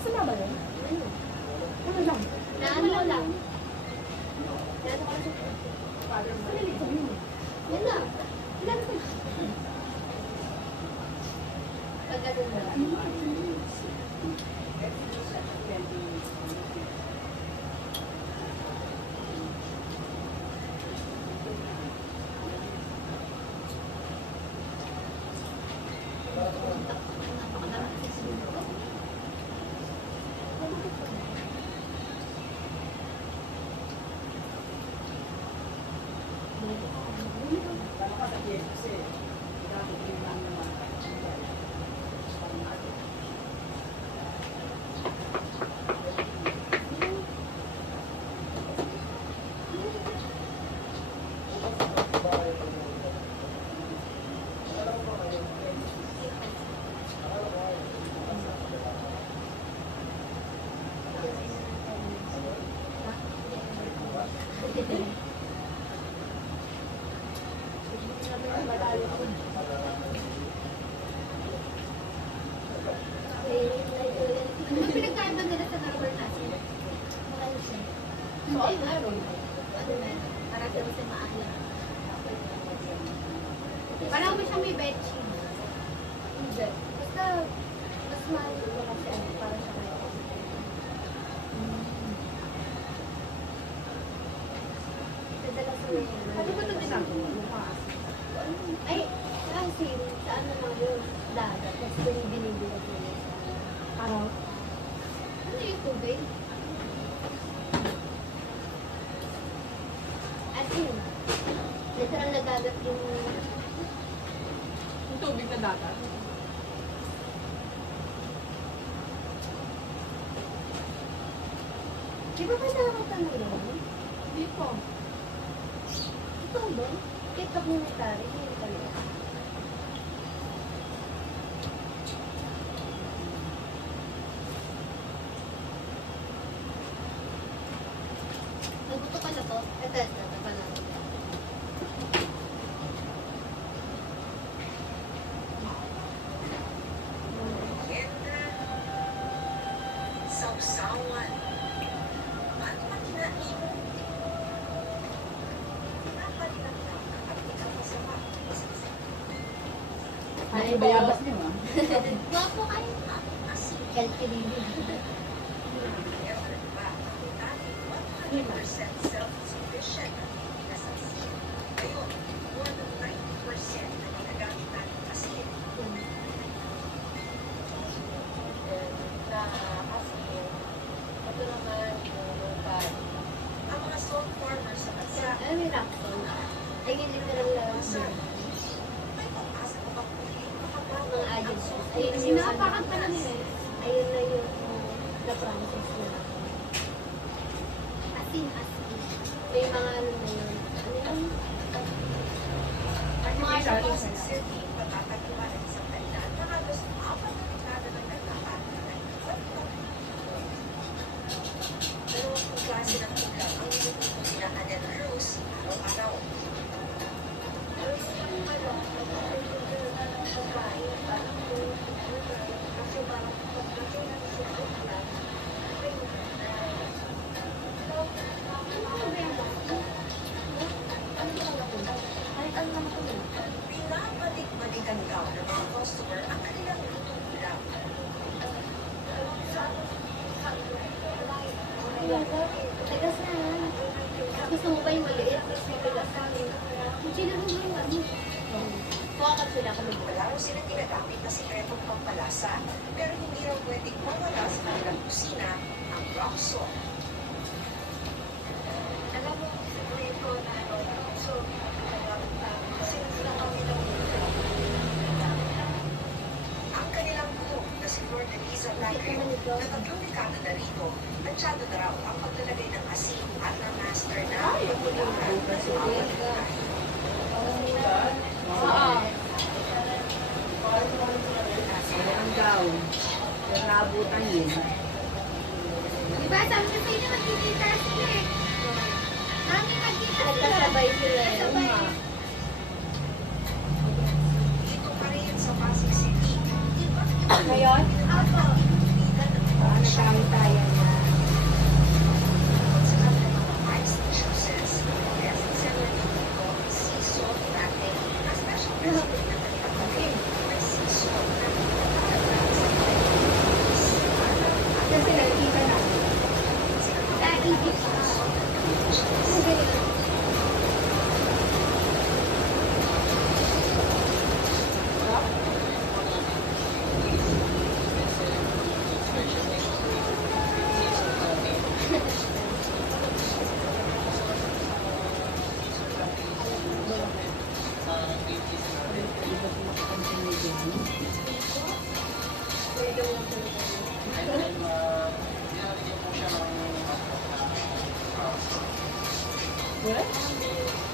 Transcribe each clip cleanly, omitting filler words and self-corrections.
Masama ba yun? Ano lang? Naano ko lang. Naano ko lang sa Panilig ko yun. yan lang. Ilan ko lang. Pag ganun na lang. Ano pinagkaiba nila sa number natin? Ano siya? Hindi, ano? Ano na? Para sa kasi maalam. Parang mo siya may bedsheet. Hindi. Basta, mas mahal ko kasi ano, para siya may Dadala sa may Ano ba ito ginagawa? Ay, kasi sa ano lang yun, dagat. Tapos binibili ko yun. Araw? Ano yung tubig? At yun, literal na dagat yung Yung tubig na dagat? Di ba may nakakatano yun? Hindi po. Ito ba? Kita communitary, hindi talaga. Naguto ka na to? Ito pa na. Sausawan. At matinain. Pinapalitan lang kapag pinapasama. Ay, bayabas niyo ah. Guwapo kayo. Kalkilili. Effort pa ang dati 100% self-sufficient ang Pilipinas sa asin. Ngayon, more than 90% na ginagamit natin asin. Ang mga salt farmers sa bansa, Ano may rapson? Ay, yung literal lang. sir, may pag-asa pa bang muling makabago Mga ang agents. salt Ayun, farmers sinapakan sa pa na Pilipinas? nila. Ayun na yung the process nila. Asin. May mga ano na yun. Ano yun? At Mga mga shopping Pasig center. City, patatagpuan ng isang kailan na halos 4 na dekada ng naglalaan ng dalawang klase ng ulam ang niluto nila Anel Cruz araw-araw. Pero yung mga pagkain, parang kasi parang pagkain ng isang ulam, binabalik-balikan daw ng mga customer ang kanilang lutong ulam. Tigas na. Gusto mo ba yung maliit? Tapos may tigas na. Kung sino mo yung ano? Kuha sila kami. Wala raw silang ginagamit na sikretong pampalasa, pero hindi raw pwedeng mawala sa kanilang kusina ang rock salt. Alam mo, sa grade ko na ano, so, sinasama nila Ang kanilang cook na si Lord Elisa Lagrio na 3 dekada na rito, tansyado na raw ang paglalagay ng asin at ng master na pagkulangan sa bawat pagkain. Ang daw. Pero naabutan yun. Diba, sabi ko sa inyo, magkikita sila eh. Mami, magkita sila. Nagkasabay sila. Nagkasabay. Dito pa rin sa Pasig City, iba't Ngayon? Apo. Nagkawin tayo na. sa kanilang mga ice juices, best seller dito ang sea salt latte na special recipe ng kanilang kape. May sea salt na pinagkakaroon sa Kasi nakikita na. Lagi dito.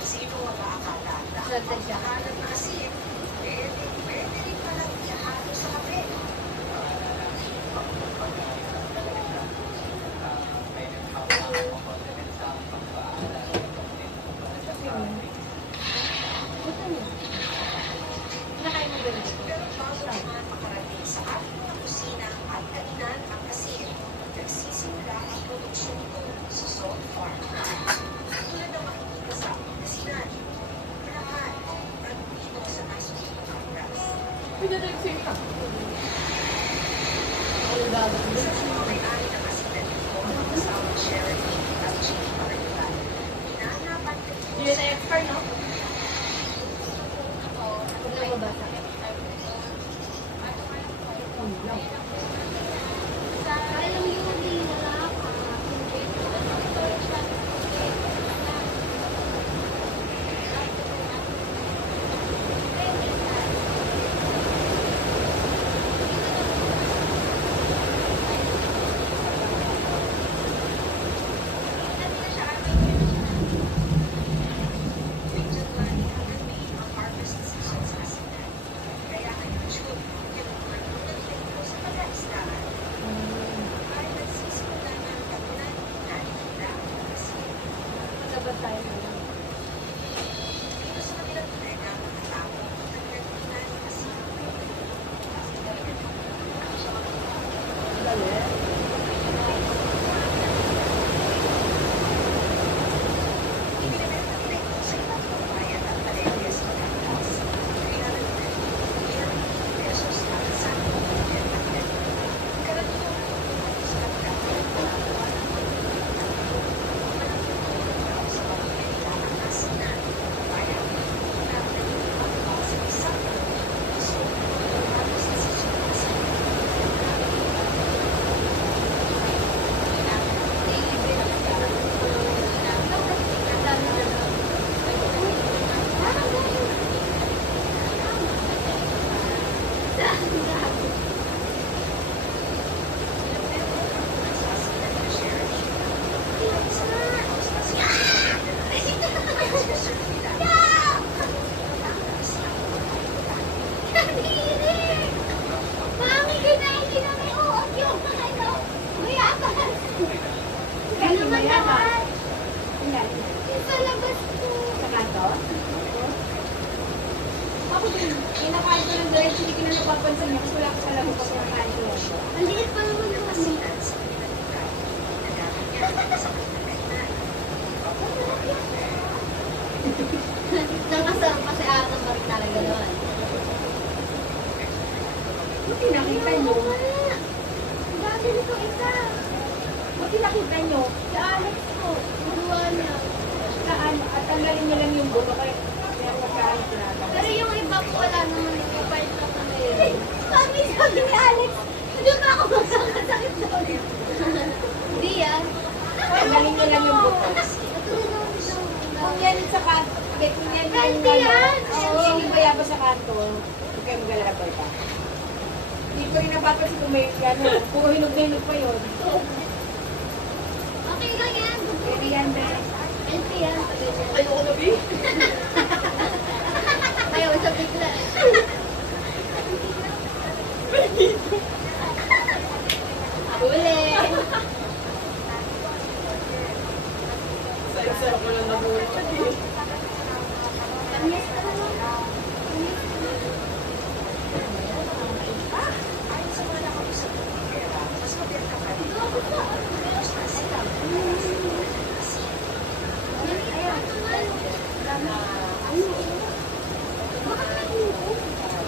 Sino ang maakala na ang Dagdag siya. pagkahalan ng asin, pwede rin palang ihalo sa kape. Nakain mo ganito. Pero bago naman makarating sa ating mga kusina at kainan ang asin, nagsisimula ang produksyon ito sa salt farm. Tulad ng makikita sa Pangasinan, Bulacan, at dito sa Nasugid, Batangas. Pinadagsin ka. Isa sa mga may-ari ng asinan dito ang kasawang Sherry at Jimmy Margulan. Hinahanapan ka dito Yun ay expert, no? Huwag na mabasa. Alam mo yung hindi wala ka. tuwing January hanggang May ang harvest season sa asinan. Kaya ngayong June, kinukuha nila sa pag-aislaan. Ay nagsisimula na ang tagunan na hila ang asin. Magkabas tayo ngayon. Dito sa kabilang bodega, mga tao ang nagkakita ng asin. Ibinibenta nila ito sa iba't ibang bayan at palengke sa Batangas. 350 pesos ang sako ng packet. Karaniwang natutunan sa kanila sa pamilya nila ang asinan. Kaya, natin ang base sa so, halos sa season ng asinan. Mami, kinain din namin uot yung ano, mayaman. Ganun man naman. Yung sa labas ko. Sa kanto? Ako din. Kinakain ko ng dahil hindi ko na napapansin niya kasi wala ko sa labo pa kinakain ko yan. Ang liit pa naman ng kami. Asinan sa kanilang lugar. Nagamit niya sa kanilang kainan. Nakasarap kasi ata pa rin talaga naman. Buti nakita nyo. Ang dami nito isa. Buti nakita nyo. Si Alex ko. Naruwa niya. Saan? At tanggalin niyo lang yung buto kaya meron ka kami tinatanong. Pero yung iba po wala naman yung part na kami. Sabi ni Alex, hindi ba ako magkakasakit daw? Hindi yan. Tanggalin niyo lang yung buto. Kung yan sa kanto, kung yan yung kung yan yung bayabas sa kanto, huwag kayo maglalagay pa. Hindi ko rin napapansin kung may ano, puro hinog na hinog pa yun. Okay lang yan. Pwede yan, be. Healthy yan. Ayoko na, be. Ayaw, sa bigla. Huli. Sarap ko lang nabulot. Tamis ka naman. Ayon sa mga nakausap ng Rivera, mas mabenta pa rin ang mga mas masilang kasi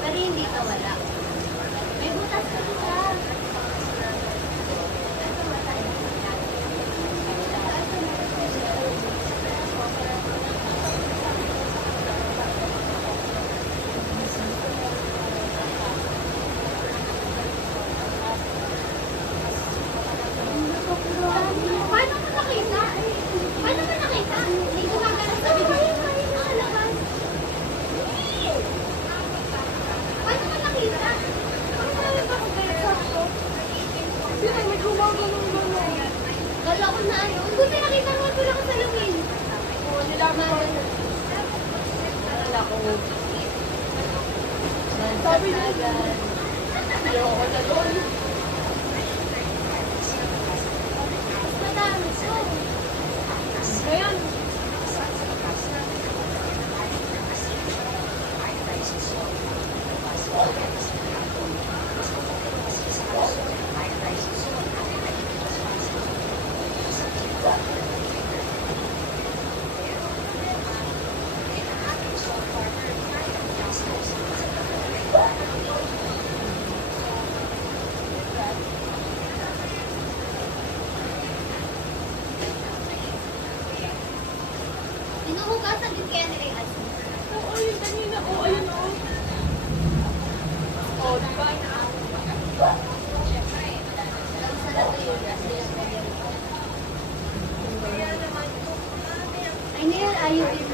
Pero hindi ka wala. May butas ka dito. Paano mo nakita? Paano mo nakita? Hindi ko magkano sa video. Nakalabas. Paano mo nakita? Paano mo nakita kung kaya sa ako? Sino may gumagano'n gano'n? Kala ko na ano. Buti nakita mo wala ko sa lumin. Oo, nilaman ko. Wala ko. Sabi niya. Ayoko na doon. Mas madami ko. Ngayon, Inuhugasan din kaya nila yung asin. oo, yung kanina. Oo, ayun o. Oo, diba? Ang sarap na yun. Kasi yung pwede rin. Ay, ngayon ayaw din.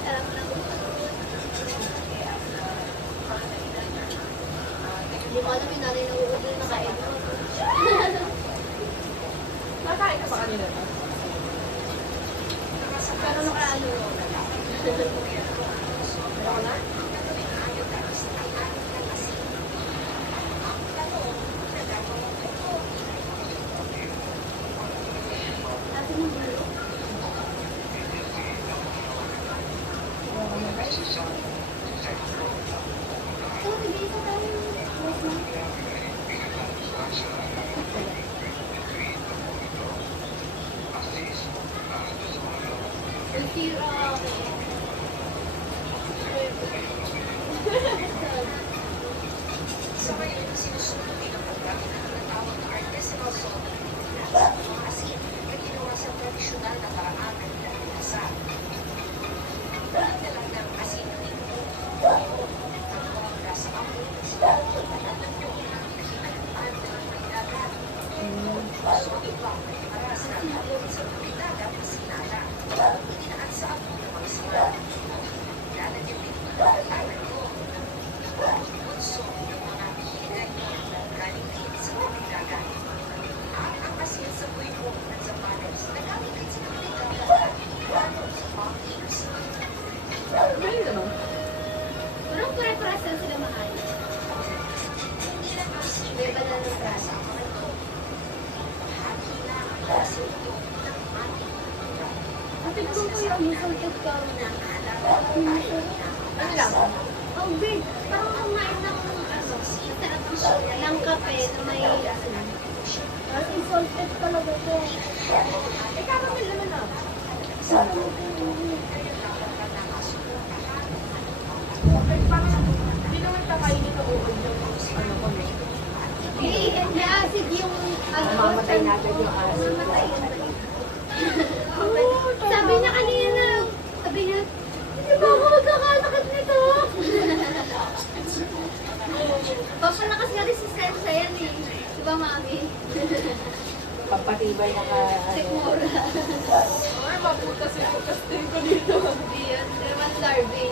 Sarap lang. Hindi mo alam yung nanay na uudol na kain mo. Nakain ka pa kanina na? Pero nakaano. Ako na? Asin yung bulo. So, bigay ko tayo. Yes, ma'am. Sira. sa ngayon na sinusunod din ang paggamit ng tinatawag na artisanal salt mga asin na ginawa sa tradisyonal na paraan ng pinagpilasa. Walang dalang ng asin ng ito. Nagpapagda sa apoy ng sila at ang nagpunan na hinagtaan ng may dagat. So iba ay paras na apoy sa may dagat na sinala. Itinaan sa apoy ng mga sila. Lalagyan din ng pagkakalan ko. Bunso ng mga hingay na galing din sa may dagat. At ang asin sa buwibong at sa pares na galing din sa may dagat. Lalo sa palm leaves. Galing naman. Parang pare-pares lang sila mahal. Hindi lang asin May ay banana pagkakasa ang mga ito. Bahagi na ang asin ito ng ating kultura. Ate ko ko yung salted ka. Ano lang? Oh, babe. Parang kumain ng ano. Masarap ang suya. Ng kape na may asin. Kasi salted talaga to. Eh, caramel naman ah. Eh, parang hindi naman kakainin na uod yung ano ko. Hindi, acid yung Mamamatay na agad yung aso. Sabi niya kanina, sabi niya, hindi ba ako magkakalakad nito? Papalakas nga rin si Sensa yan eh. Di ba, Mami? Pampatibay na ka, Sigmura. Ay, maputa si Lucas din ko dito. Hindi yun. Naman larvae.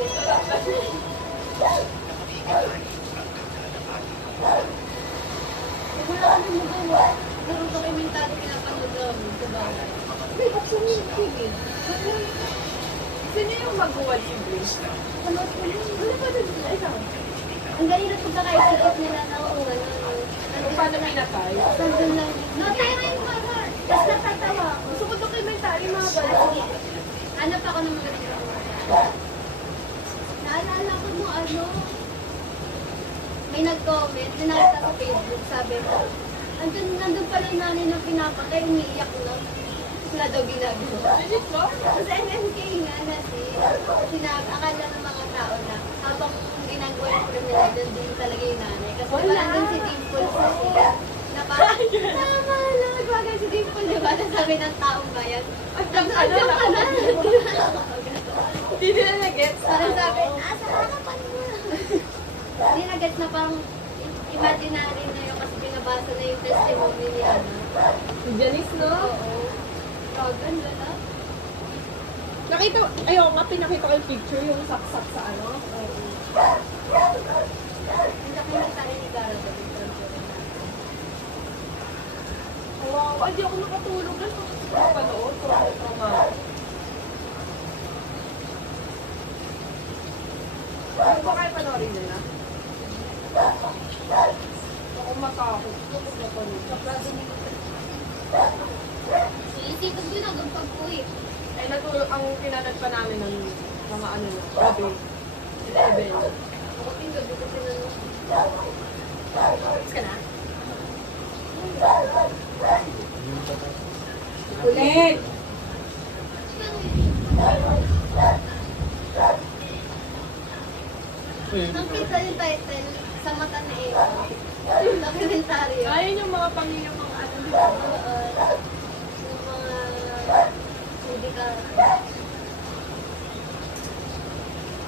Wala kami magawa. Pero dokumentado pinapanood namin sa bahay. May buksan mo yung TV. Sino yung maguwal si Grace? Panood ko yun. Wala pa doon sila. Ikaw. Ang galing na pagkakaisip nila na kung ano. Paano may natay? Nandun lang. No, tayo ngayon, mama. Tapos natatawa ako. Gusto ko dokumentary mga Ah, bata. sige. Hanap ako ng mga naalala ko mo ano, may nag-comment, na nakita sa Facebook, sabi ko, nandun pala yung nanay ng pinapatay, umiiyak na. Wala daw ginagawa. Legit mo? Sa MMK nga na akala ng mga tao na habang ginagawa yung criminal, nandun talaga yung nanay. Kasi Wala. parang nandun si Dimple sa siya. Na parang, tama lang, nagwagay si Dimple, di ba? Nasabi ng taong bayan. Andiyan ka na. Hindi nila na-gets. Parang sabi, sa harapan mo. Hindi na-get na parang imaginary na yun kasi binabasa na yung testimony ni Ana. Si Janice, no? Oo. Ganda na. Nakita, ayun nga, pinakita ko yung picture, yung saksak sa ano. Ang dokumentary ni Gara sa Wow, ay, di ako nakatulog na sa panood. Trauma. Ano ba kayo panoorin nila? Ako matakot. Tapos napanood. Iisipin ko na doon pag-uwi. Ay, natulog ang pinanood pa namin ng mga ano na, gabi. 11. Ako yung gabi ko pinanood. Ka na? Ulit! Ang kita yung title, sa mata ni Eva. Dokumentaryo. Ayun yung mga pamilya mga ano, di ba? Yung mga medical.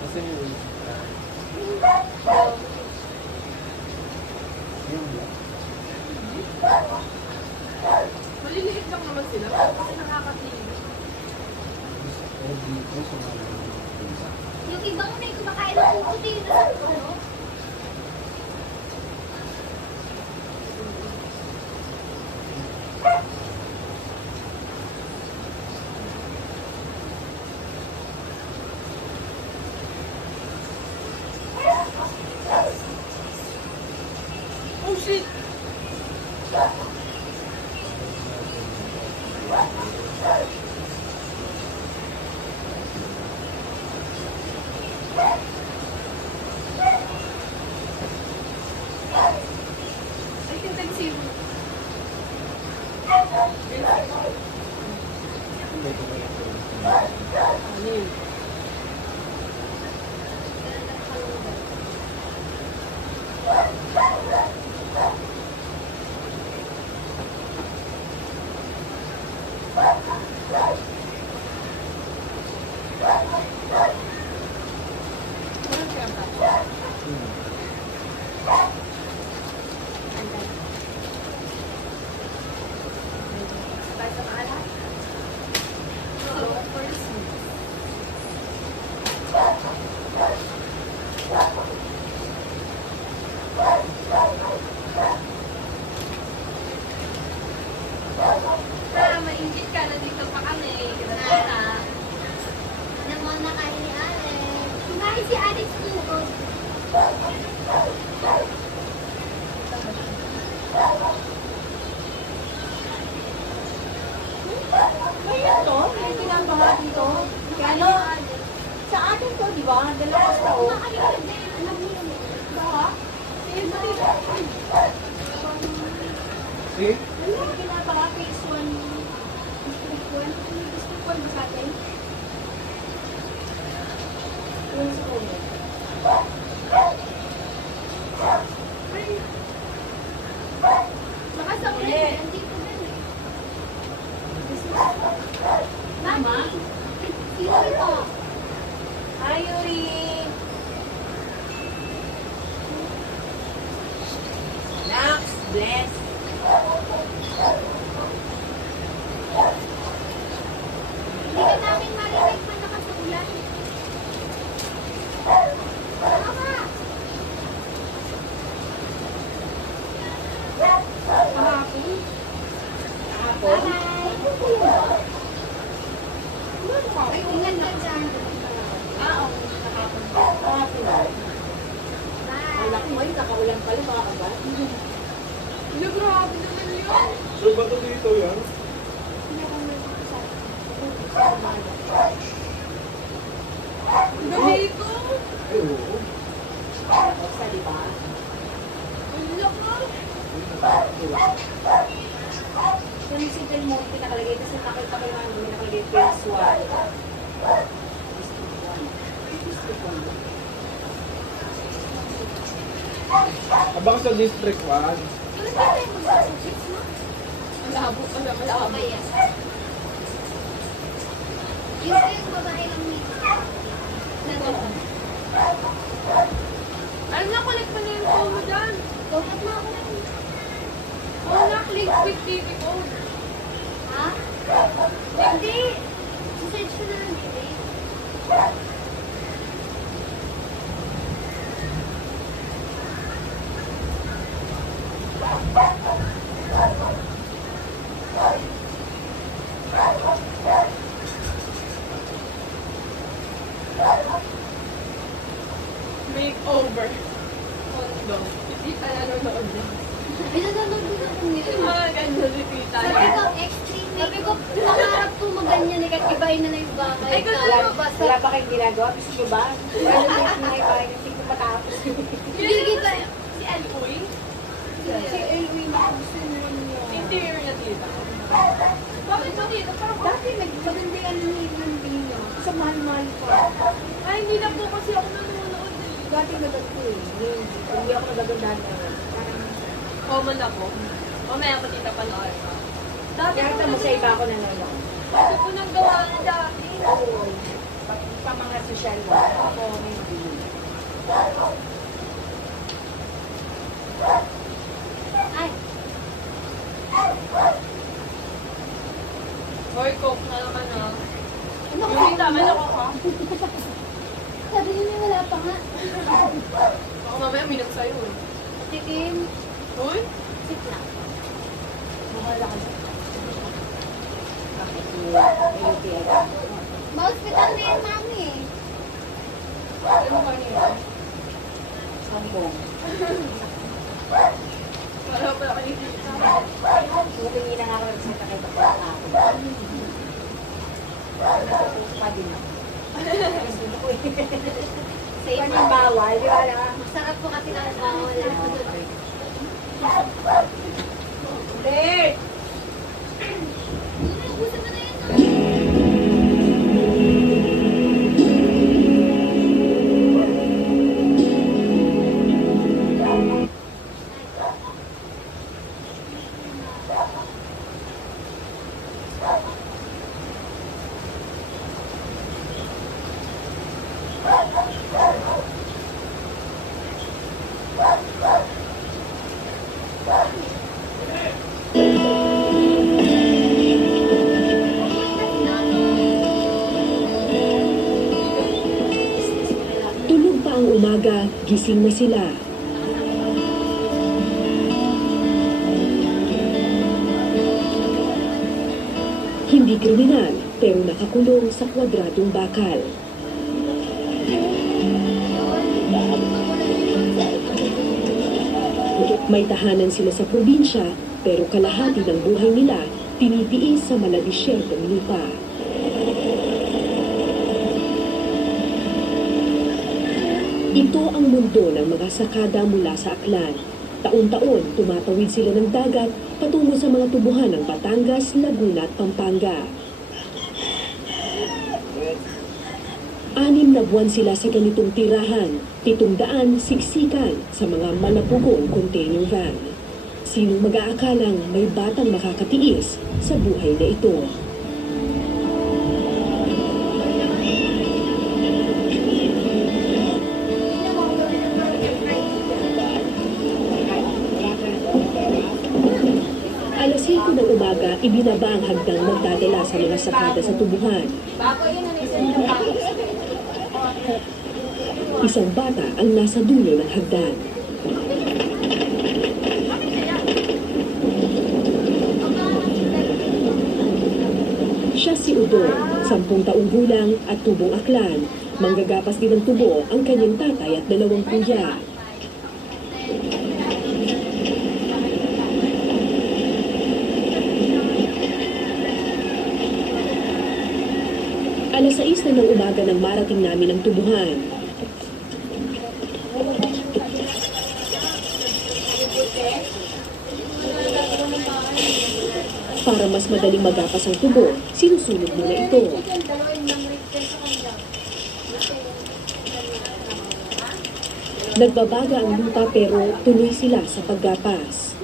Kasi yung Maliliit lang naman sila. Kasi nakakatingin. Yung ibang may kumakain ng puputi na ano? Oh shit! I think that's you. Anim. Meron kayang tato? Tayo sa maalat? So, first Para maingit ka, nandito pa kami. Nata. Ano mo na kain ni Alex? Kumain si Alex tungkol. Kaya to, may ginagawa dito. Kaya ano, sa akin to, di ba? Dalawang tao. Kumakain din. Alam mo yun. Ba? Sige, sa dito. See? Ano yung ginagawa? Phase 1. District 1. Ano yung District 1 ba sa atin? Yung sa ulo. Baka sa ulit, Eh. hindi hapon. Ay, ingat ka dyan. Kahapon na. Anak mo yun, nakaulan pala mga kabat. Hindi, grabe naman yun. So, bato dito yan? Gabi ito. Ay, oo. Basta, di ba? Wala ka. Yung si Del Monte nakalagay, kasi nakita ko yung ano, may nakalagay phase 1. Abang sa District 1. Kailan ba tayo magsasukit, no? Malabo pala, malabo. Okay, yes. Yun ba yung babae lang nito? Ano na, connect mo na yung phone mo dyan. Bakit na ako? Oo na, click with TV code. Ha? Hindi. Message ko na lang, hindi. Makeover. Condo. Hindi pa nanonood din. Pinanonood ko na kung nila. Ah, ganyan si tita. Sabi ko, extreme. Sabi ko, pangarap ko maganyan eh, kahit ibahin na lang yung bagay. Ay, ganun Wala, ba? Basta. wala ba kayong ginagawa? Gusto nyo ba? Ano ba yung mga parang hindi ko matapos? Hindi kita. Si Eloy? Si Elwin, gusto niya niya. Interior niya tita. Bakit ba tita? Parang Dati nagmaganda yan ng video. Sa mahal-mahal pa. ay, hindi na po kasi ako nanonood eh. Dati maganda eh. Ngayon, hindi ako nagagandaan ngayon. Parang, Common ako. Mamaya pa tita panoorin ko. Dati kaya po kita mo sa iba ako nanonood. Dati po nang gawa na dati. Oo. Pa mga social work. Ako, hindi. Ay, Hoy, coke na naman ah. ano Yung tita, may ako ka. sabi niya wala pa nga. Baka mamaya minag sa'yo eh. Tikim. Hoy? Sit lang. Mahala ka sa bakit yung Ma-hospital na yan, mami. Ano ka niya? Sambong. Wala pala kayo tita. Tumingi na nga ako sa kakita ko ako. Natutok pa din ako. Gusto ko eh. Safe. Kung yung bawal, di ba na? Masarap po kasi na bawal. Hindi! Ubusan mo na yan. Tulog pa ang umaga, gising na sila. Hindi kriminal, pero nakakulong sa kwadradong bakal. May tahanan sila sa probinsya, pero kalahati ng buhay nila tinitiis sa maladisyertong lupa. Ito ang mundo ng mga sakada mula sa Aklan. Taon-taon, tumatawid sila ng dagat patungo sa mga tubuhan ng Batangas, Laguna at Pampanga. 6 na buwan sila sa ganitong tirahan, 700 siksikan sa mga malapugong container van. Sinong mag-aakalang may batang makakatiis sa buhay na ito? Alas 5 ng umaga, ibinaba ang hagdang magdadala sa mga sakada sa tubuhan. Bago yun ang isa ng bago. Isang bata ang nasa dulo ng hagdan. Udong, 10 taong gulang at tubong aklan. Manggagapas din ng tubo ang kanyang tatay at 2 kuya. Alas 6 na ng umaga nang marating namin ang tubuhan. Para mas madaling magapas ang tubo, sinusunod nila ito. Nagbabaga ang lupa pero tuloy sila sa paggapas.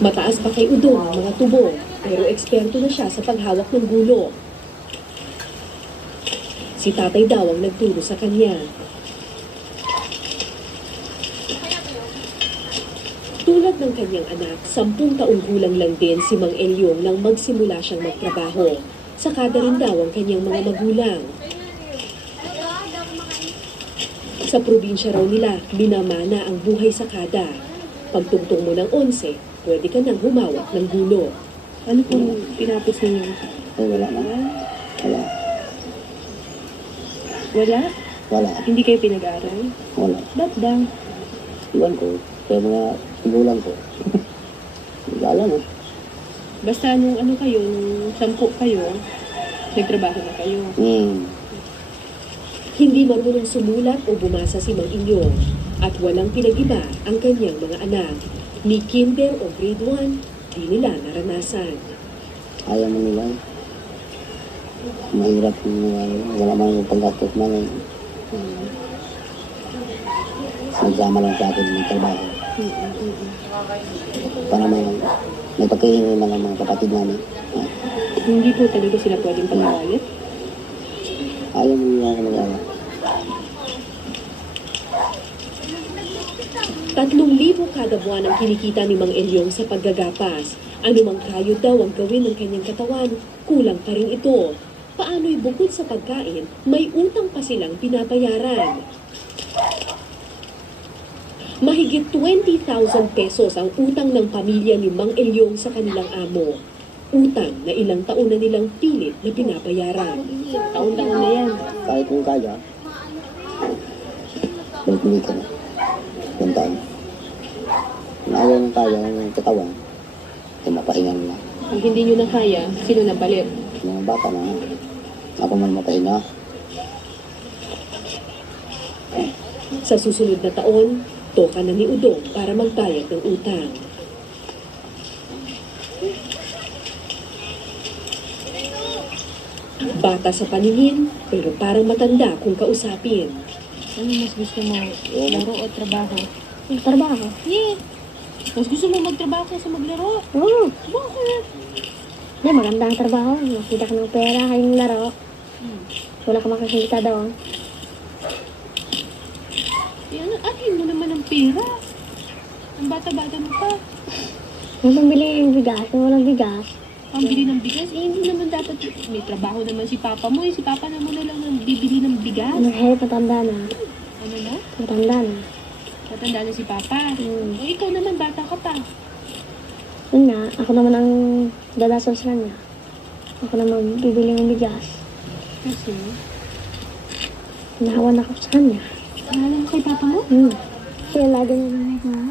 Mataas pa kay Udong ang mga tubo, pero eksperto na siya sa paghawak ng gulo. Si tatay daw ang nagturo sa kanya. Tulad ng kanyang anak, 10 taong gulang lang din si Mang Elyong nang magsimula siyang magtrabaho. Sakada rin daw ang kanyang mga magulang. Sa probinsya raw nila, minamana ang buhay sakada. Pagtungtong mo ng 11, pwede ka nang humawak ng gulo. Ano kung tinapos ninyo? Ay, wala naman. Wala. Wala? Wala. Hindi kayo pinag-aral? Wala. Ba't daw? Iwan ko. Kaya mga tigulang ko. Hindi alam eh. Basta nung ano kayo, nung 10 kayo, nagtrabaho na kayo. Hindi marunong sumulat o bumasa si Mang Inyong at walang pinag-iba ang kanyang mga anak. Ni kinder o grade 1, di nila naranasan. Ayaw mo nila. Mahirap yung wala man yung panggastos man eh. Nagsama lang sa akin ng trabaho. Para may pagkainin naman ang mga kapatid namin. Hindi po talaga sila pwedeng pag-awalit. Ayaw mo nila ako mag-awa. 3,000 kada buwan ang kinikita ni Mang Elyong sa paggagapas. Anumang kayod daw ang gawin ng kanyang katawan, kulang pa rin ito. Paano'y bukod sa pagkain, may utang pa silang pinabayaran. Mahigit 20,000 pesos ang utang ng pamilya ni Mang Elyong sa kanilang amo. Utang na ilang taon na nilang pilit na pinabayaran. Taon-taon na yan. Kahit kung kaya, magpili ka na. Puntaan. Kung ayaw ng kaya ng katawan, ay mapahinga nila. Kung hindi nyo na kaya, sino na palit? Mga bata na, ako man mapahinga. Sa susunod na taon, toka na ni Udong para magbayad ng utang. Bata sa paningin, pero parang matanda kung kausapin. Ano mas gusto mo? Laro o trabaho? Trabaho. Yeah. Mas gusto mo magtrabaho kaysa maglaro? Oo. Bakit? Hindi, maganda ang trabaho. Makita ka ng pera, kayong laro. Wala ka makakita daw. Ano, atin mo naman ang pera. Ang bata-bata mo pa. Yung pambili yung bigas, yung walang bigas. Pambili ng bigas, eh, hindi naman dapat, may trabaho naman si papa mo, eh, si papa naman na lang ang bibili ng bigas. Matanda na. Ano na? Matanda na. Matanda na si papa. O ikaw naman, bata ka pa. Yun nga, ako naman ang dadasal sa kanya. Ako naman bibili ng bigas. Kasi, Nahawan ako sa kanya. alam mo kay papa mo? Kaya lagi niya